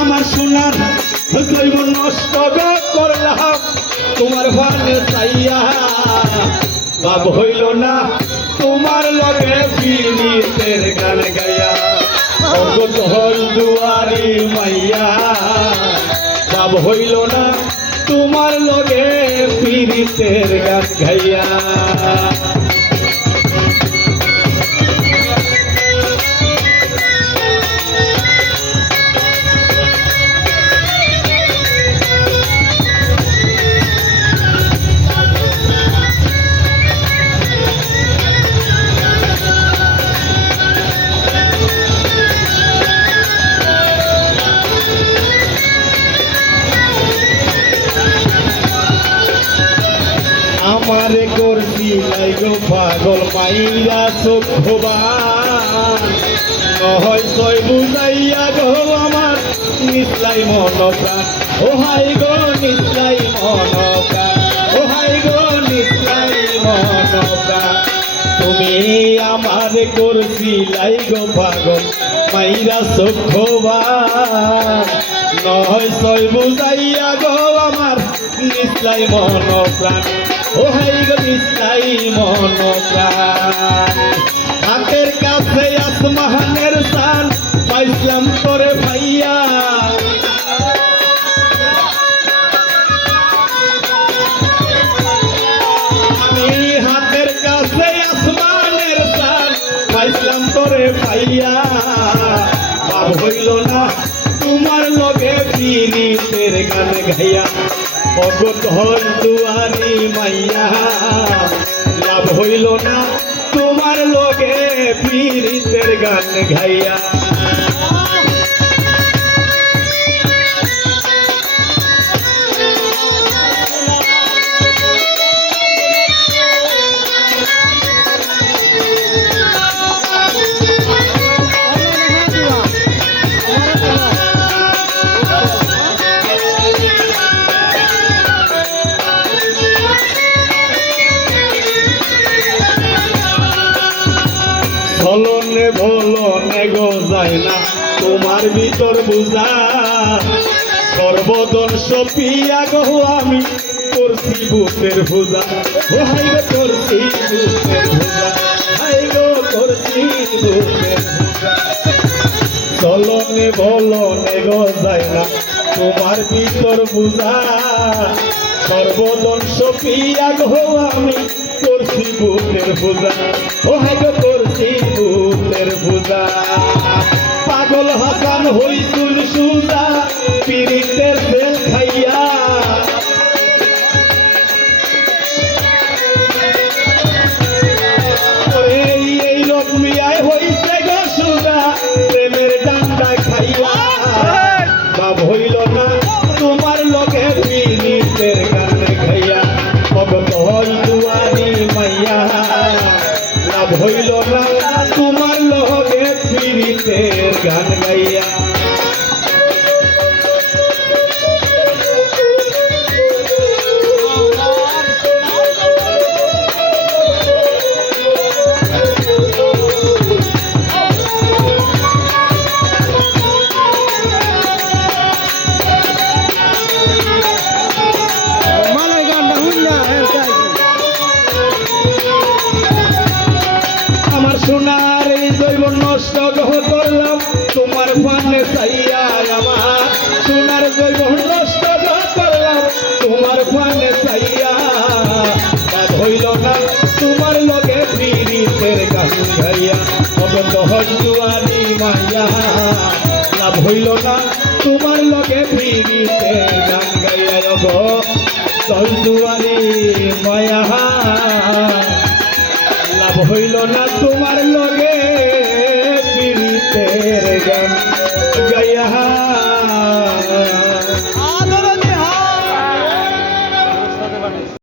আমার সোনার জৈব নষ্ট করলাম তোমার ভানে চাইয়া ভাব হইল না তোমার লগে ফিরিতের গান গাইয়া অগত হল দুয়ারি মাইয়া ভাব হইল না তোমার লগে ফিরিতের গান গাইয়া আমারে করছি গো পাগল মাইয়া চোখবান নহয় ছয় বুঝাইয়া গো আমার নিসলাই মন প্রাণ ও হাই গো নিসলাই মন প্রাণ ও হাই গো নিসলাই মন প্রাণ তুমি আমারে করছি গো পাগল মাইয়া চোখবান নহয় ছয় বুঝাইয়া গো আমার নিসলাই মন প্রাণ ও হাই গো নিসলাই মন প্রাণ হাতের কাছে আসমানের সান পাইছিলাম তোরে ভাইয়া আমি হাতের কাছে আসমানের সান পাইছিলাম তোরে ভাইয়া ভাব হইল না তোমার লগে ফিরিতের গান গাইয়া অগত হল দুয়ারি মাইয়া লাভ হইল না তোমার লগে পীড়িতের গান গাইয়া ভলনে ভলনে গো যায় না তোমার ভিতর বুঝা সর্বদর্শ পিয়া গো আমি করছি বুকের ভুজা ও হাই গো করছি বুকের ভুজা হাই গো করছি বুকের ভুজা চলনে ভলনে গো যায় না তোমার ভিতর বুঝা সর্বদর্শ পিয়া গো আমি করছি বুকের ভুজা ও হাই গো করছি বুকের ভুজা পাগল হাসান হইতুল সুজা পীড়িতের তেল খাইয়া এই রকমিয়ায় হইছে গো সুজা প্রেমের ডান্ডা খাইয়া ভাব হইল না তোমার লগে পীড়িতের গান খাইয়া অগত হল দুয়ারি মাইয়া লাভ হইল না তোমার লগে পীড়িতের গান গাইয়া সোনার এই জৈব নষ্ট করলাম তোমার ফানে চাইয়া আমার সোনার জৈব নষ্ট করলাম তোমার ফানে চাইয়া লাভ হইল না তোমার লগে পীড়িতের গান গাইয়া অগত হল দুয়ারি মাইয়া লাভ হইল না তোমার লগে পীড়িতের গান গাইয়া অগত হল দুয়ারি মাইয়া লাভ হইল না তোমার লগে